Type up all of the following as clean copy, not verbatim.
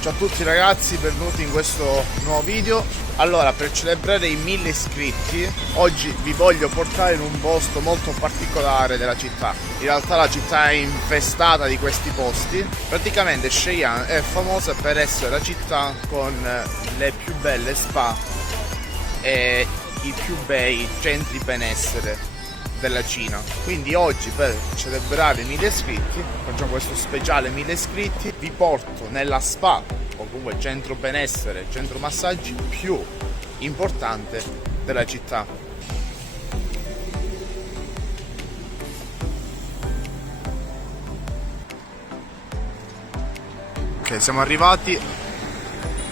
Ciao a tutti ragazzi, benvenuti in questo nuovo video. Allora, per celebrare i 1000 iscritti, oggi vi voglio portare in un posto molto particolare della città. In realtà la città è infestata di questi posti. Praticamente Cheyenne è famosa per essere la città con le più belle spa e i più bei centri benessere della Cina. Quindi oggi, per celebrare i 1000 iscritti, facciamo questo speciale 1000 iscritti, vi porto nella spa o comunque centro benessere, centro massaggi più importante della città. Ok, siamo arrivati.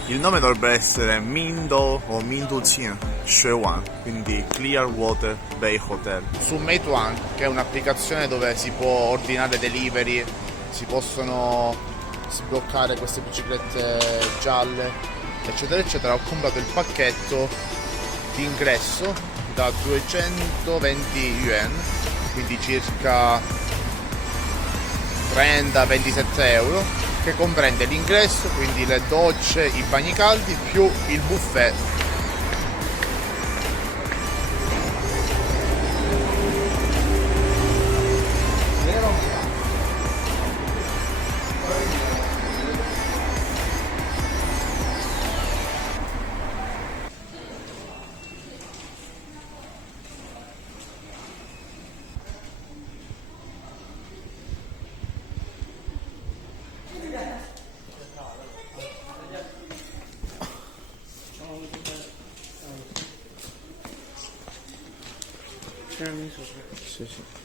Il nome dovrebbe essere Mindo o Minduzian Shuewan, quindi Clear Water Bay Hotel. Su Meituan, che è un'applicazione dove si può ordinare delivery, si possono sbloccare queste biciclette gialle, eccetera eccetera, ho comprato il pacchetto di ingresso da 220 yuan, quindi circa 30-27 euro, che comprende l'ingresso, quindi le docce, i bagni caldi più il buffet. Sì, sì.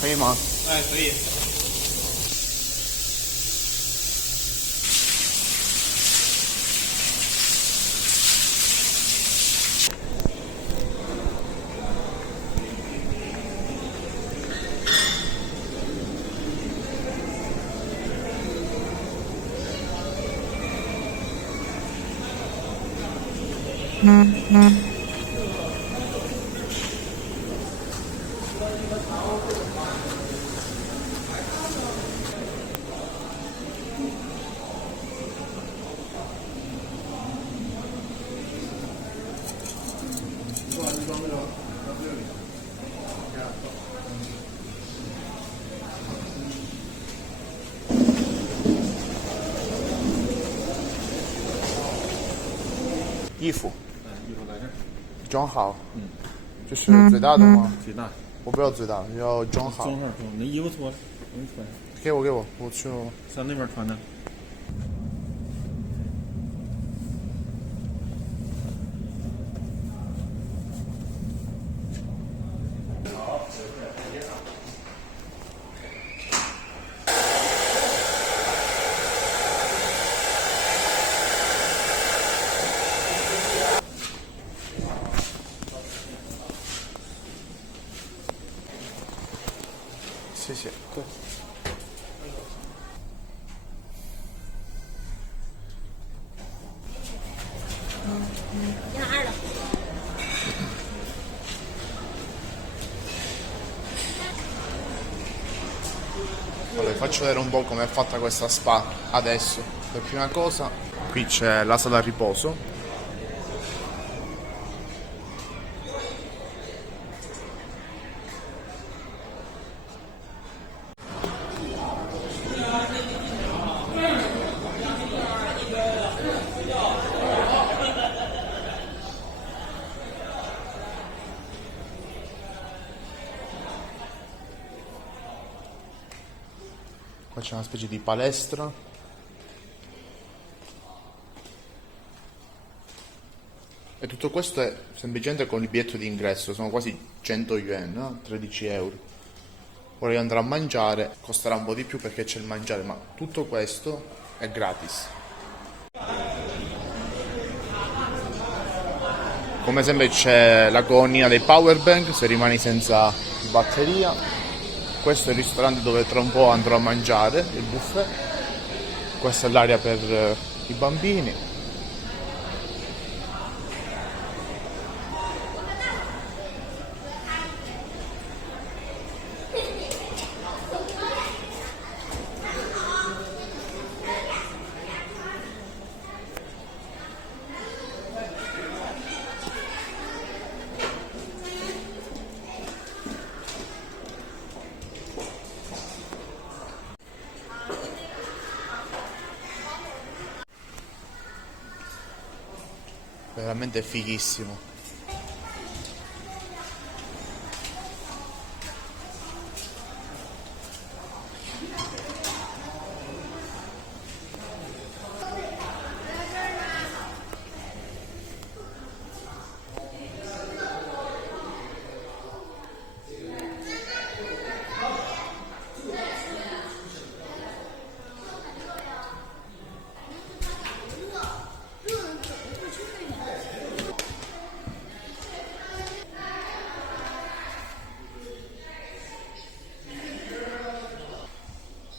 Kì mà? 哎，可以。衣服衣服在这儿。装好，这是最大的吗？最大。我不要最大的，要装好。装号装，你那衣服脱了，我给你穿上。给我，我去。上那边穿的。谢谢。对。Allora, vi faccio vedere un po' come è fatta questa spa adesso. Per prima cosa, qui c'è la sala a riposo. Qua c'è una specie di palestra. E tutto questo è semplicemente con il biglietto di ingresso, sono quasi 100 yen, no? 13 euro. Ora io andrò a mangiare, costerà un po' di più perché c'è il mangiare, ma tutto questo è gratis. Come sempre c'è la colonnina dei power bank se rimani senza batteria. Questo è il ristorante dove tra un po' andrò a mangiare, il buffet. Questa è l'area per i bambini. Veramente fighissimo.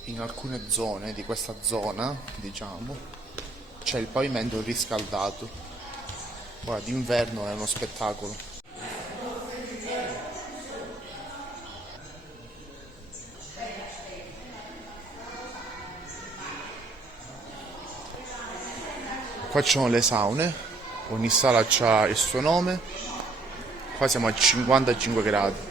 In alcune zone di questa zona, diciamo, c'è il pavimento riscaldato. Ora d'inverno è uno spettacolo. Qua ci sono le saune, ogni sala ha il suo nome. Qua siamo a 55 gradi.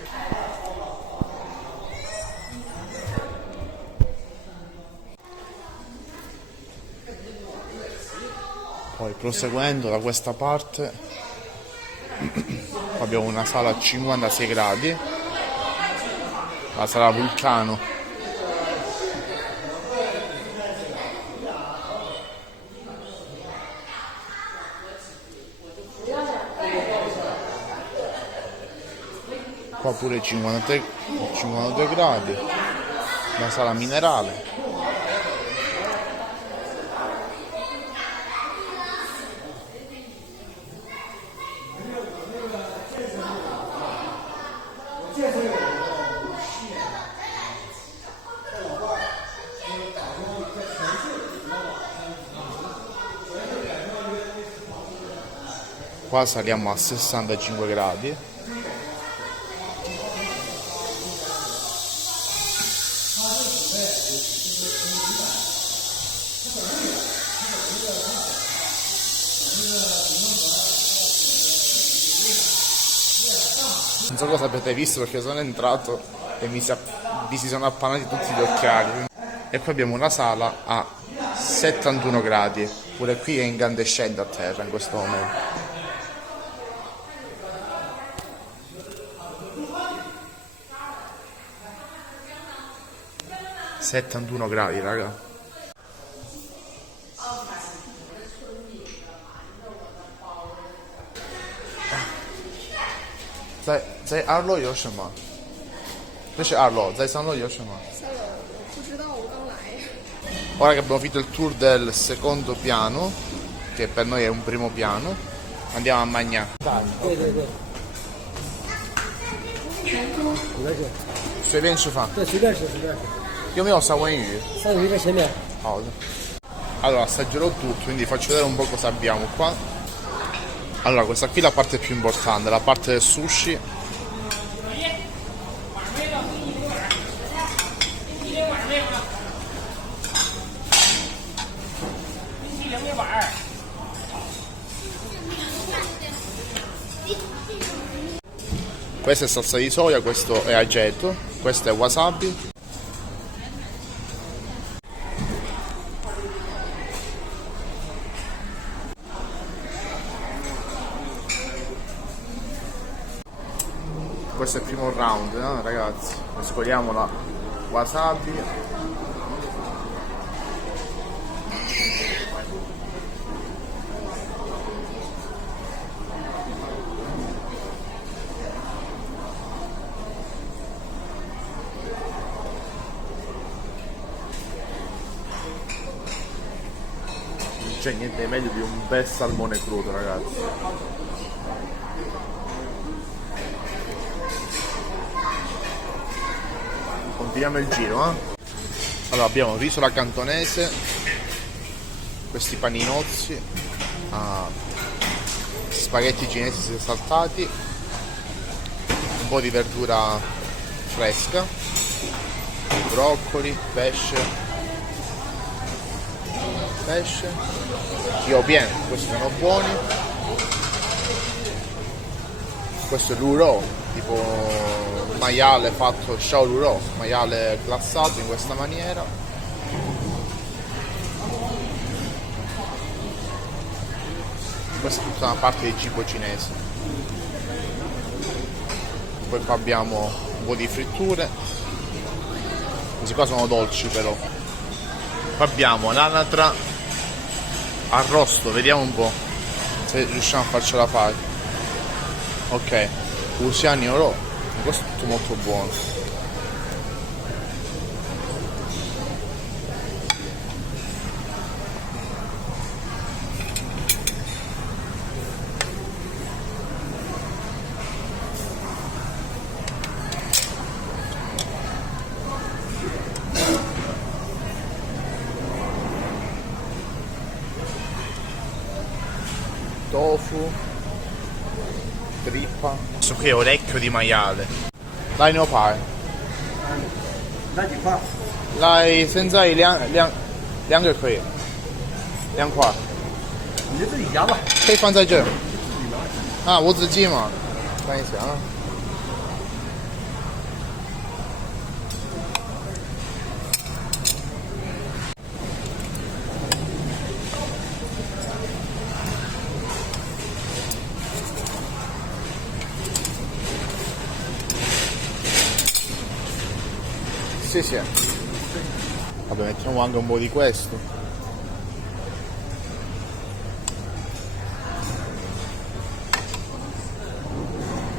Poi proseguendo da questa parte abbiamo una sala a 56 gradi, la sala Vulcano. Qua pure 52 gradi, la sala minerale. Qua saliamo a 65 gradi. Non so cosa avete visto perché sono entrato e mi si sono appannati tutti gli occhiali. E qui abbiamo una sala a 71 gradi, pure qui è incandescente a terra in questo momento. 71 gradi, raga. Zai Arlo 有什么？这是 Arlo, Zai Sanlo 有什么？ 不知道，我刚来。 Ora che abbiamo finito il tour del secondo piano, che per noi è un primo piano, andiamo a mangiare. 对对对，里边去，随便吃饭，对，随便吃随便吃。有没有三文鱼？三文鱼在前面。 Allora, assaggerò tutto, quindi faccio vedere un po' cosa abbiamo qua. Allora, questa qui è la parte più importante, la parte del sushi. Questa è salsa di soia, questo è aceto, questo è wasabi. Questo è il primo round, no, ragazzi? Mescoliamo la wasabi. c'è niente di meglio di un bel salmone crudo, ragazzi. Continuiamo il giro, eh? Allora abbiamo riso alla cantonese, questi paninozzi, spaghetti cinesi saltati, un po' di verdura fresca, broccoli, pesce. Io pieno, questi sono buoni. Questo è l'uro, tipo maiale fatto xiaoluro, maiale glassato in questa maniera. Questa è tutta una parte di cibo cinese. Poi qua abbiamo un po' di fritture. Questi qua sono dolci però. Qua abbiamo l'anatra arrosto, vediamo un po' se riusciamo a farcela fare. Ok, Usiani Oro, questo è tutto molto buono. Tofu, trippa. Questo qui è orecchio di maiale. Dai ne ho fare. 拿几块？来现在两个可以，2块，你就自己夹吧。可以放在这儿。啊，我自己嘛，看一下啊。Sì, sì. Vabbè, mettiamo anche un po' di questo.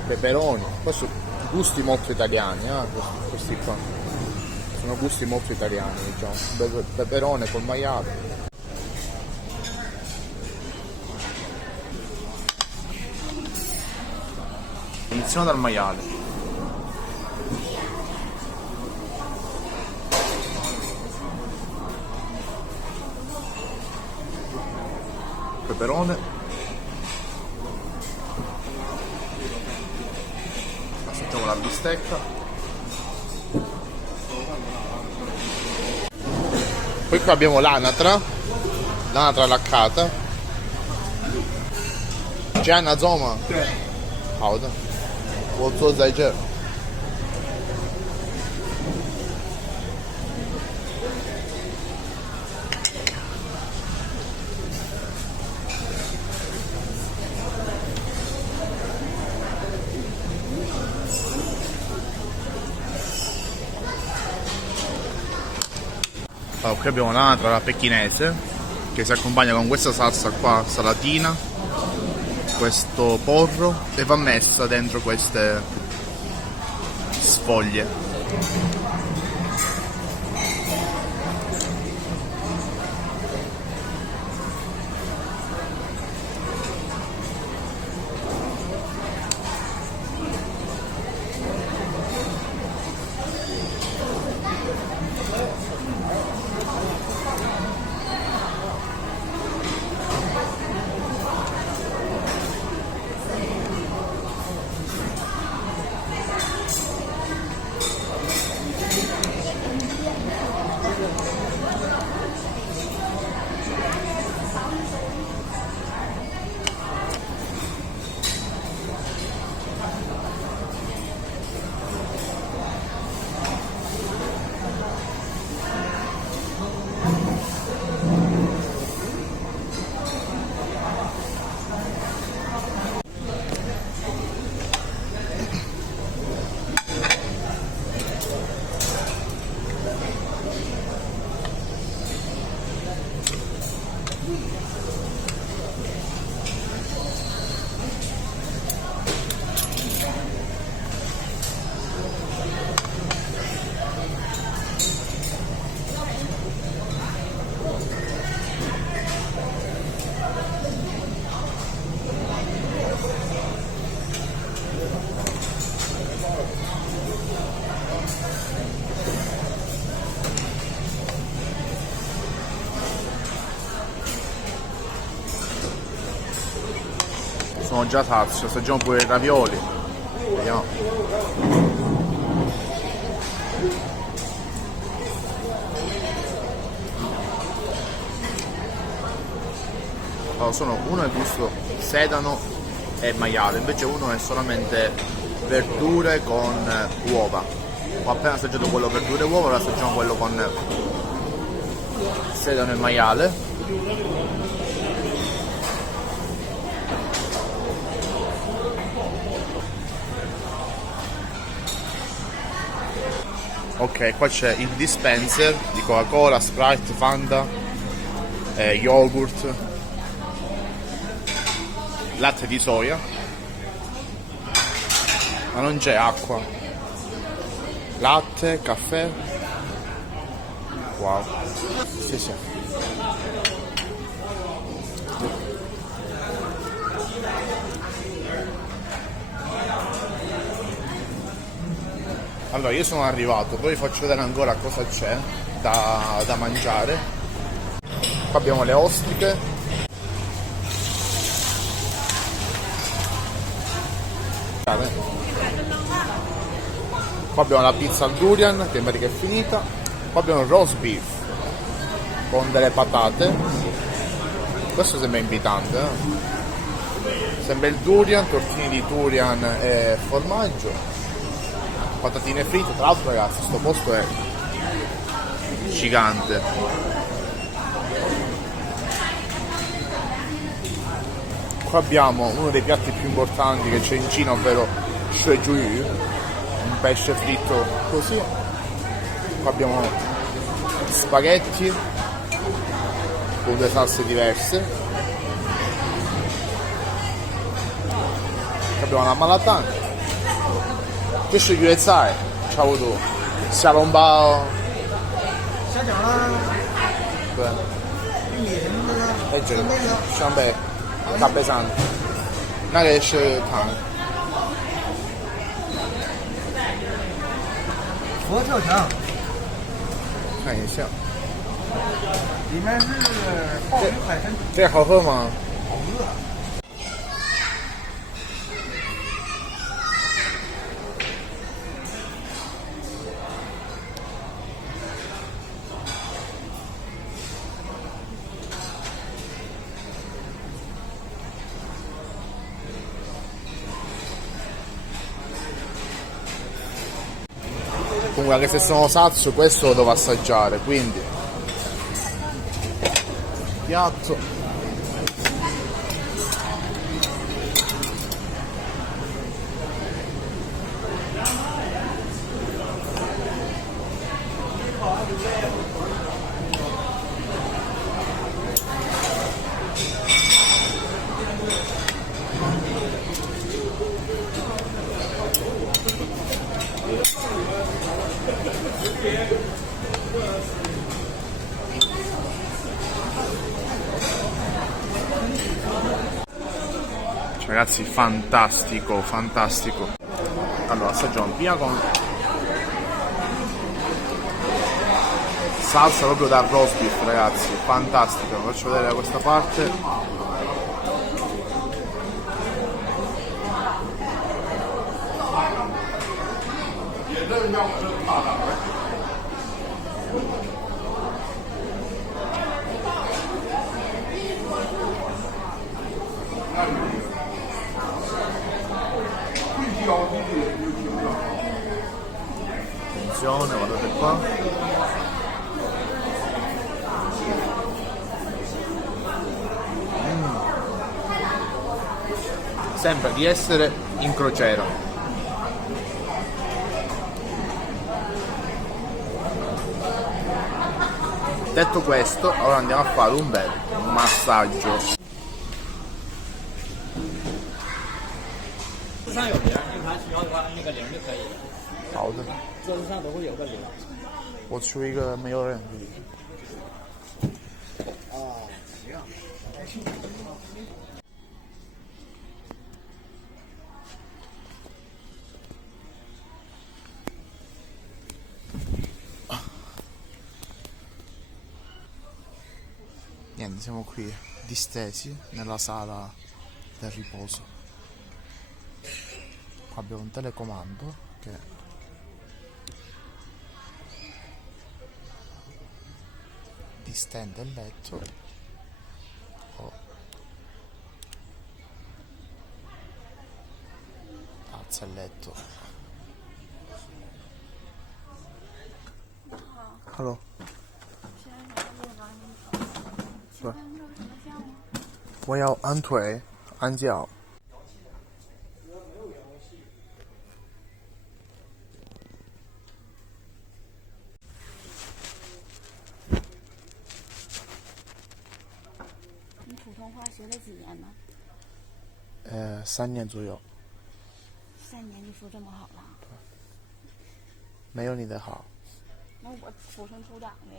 Peperoni. Questo gusti molto italiani, questi qua. Sono gusti molto italiani, diciamo. Peperone col maiale. Iniziamo dal maiale. Peperone, assaggiamo la bistecca, poi qua abbiamo l'anatra laccata. C'è una zoma? 好的，我坐在这儿。Allora, qui abbiamo l'anatra alla pechinese che si accompagna con questa salsa qua salatina, questo porro e va messa dentro queste sfoglie. assaggiamo già Tazio, assaggiamo pure i ravioli. Vediamo. Allora, uno è gusto sedano e maiale, invece uno è solamente verdure con uova. Ho appena assaggiato quello verdure e uova, ora assaggiamo quello con sedano e maiale. Ok, qua c'è il dispenser di Coca-Cola, Sprite, Fanta, yogurt, latte di soia, ma non c'è acqua, latte, caffè. Wow, sì. Allora io sono arrivato, poi vi faccio vedere ancora cosa c'è da mangiare. Qua abbiamo le ostriche. Qua abbiamo la pizza al durian che mi è finita. Qua abbiamo il roast beef con delle patate. Questo sembra invitante, Sembra il durian, tortini di durian e formaggio, patatine fritte. Tra l'altro ragazzi, sto posto è gigante. Qua abbiamo uno dei piatti più importanti che c'è in Cina, ovvero shui jui, un pesce fritto così. Qua abbiamo spaghetti con due salse diverse. Qua abbiamo la malatang. Questo è yuezai, ciao tu. Xiaolong bao. 虾饺啦， 对，玉米什么的呢？哎，这个那个湘北大北山，那个是糖。佛跳墙，看一下，里面是鲍鱼海参，这好喝吗？好饿。Comunque anche se sono sazio questo lo devo assaggiare, quindi piatto. Ragazzi, fantastico, fantastico. Allora, assaggiamo prima con salsa proprio da roast beef, ragazzi, fantastico. Vi faccio vedere da questa parte. Attenzione, guardate qua. Sembra di essere in crociera. Detto questo, ora andiamo a fare un bel massaggio. 桌上有铃，硬盘需要的话按那个铃就可以了。好的，桌子上都会有个铃。我出一个没有人。Niente, siamo qui distesi nella sala del riposo. Abbiamo un telecomando che distende il letto o alza il letto. Hello， 我要安腿安脚。你普通话学了几年呢3年左右， ？3年就说这么好了？没有你的好。那我土生土长的。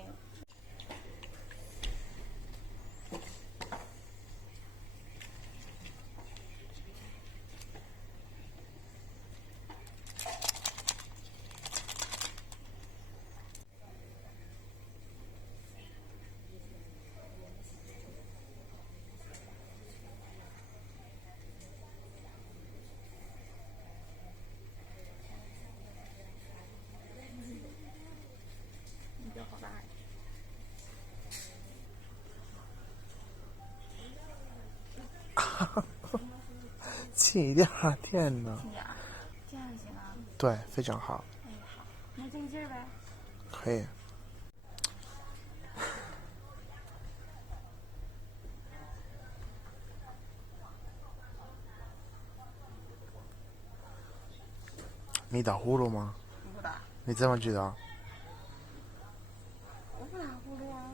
你脚好大呀！轻一点，天哪！轻点儿，这样行啊？对，非常好，哎，好，那这个劲儿呗。可以。你打呼噜吗？不打，你怎么知道？我不打呼噜啊。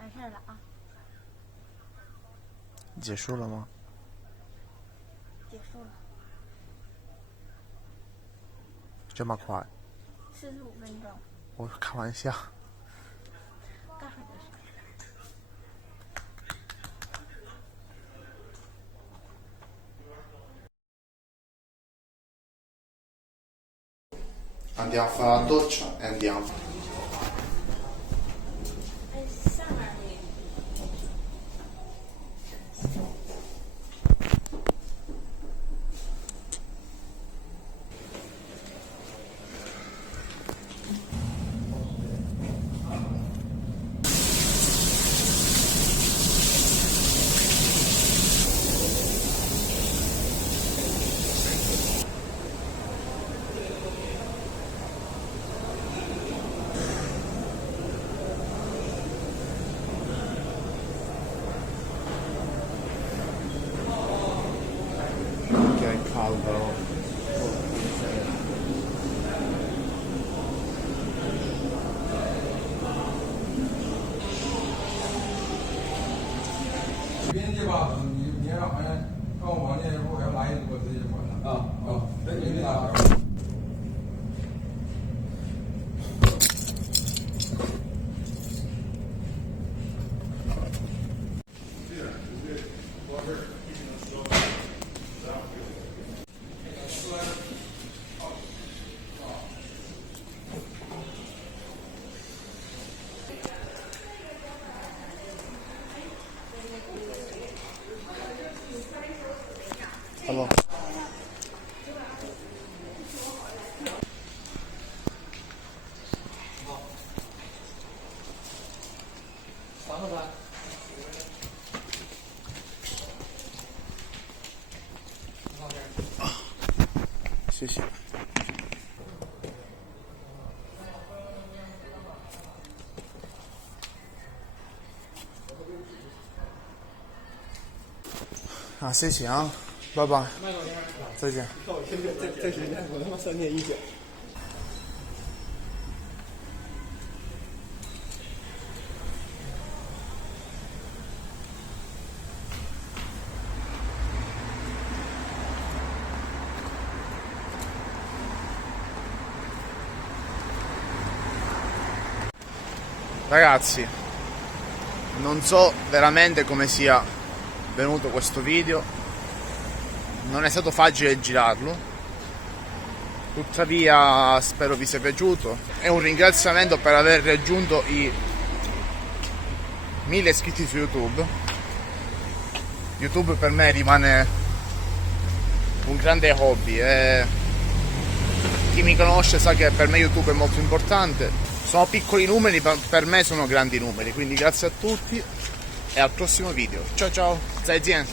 完事儿了啊，结束了吗？结束了这么快？ ，45分钟，我开玩笑。待会儿就行。Andiamo a fare la doccia e andiamo. 哎，下面那个。后呢？ Sì, sì. Ah, 谢谢啊，拜拜，再见。这时间我他妈3天1宿。Ragazzi, non so veramente come sia venuto questo video, non è stato facile girarlo, tuttavia spero vi sia piaciuto e un ringraziamento per aver raggiunto i 1000 iscritti su YouTube. YouTube per me rimane un grande hobby e chi mi conosce sa che per me YouTube è molto importante. Sono piccoli numeri, per me sono grandi numeri, quindi grazie a tutti e al prossimo video. Ciao ciao, 再见.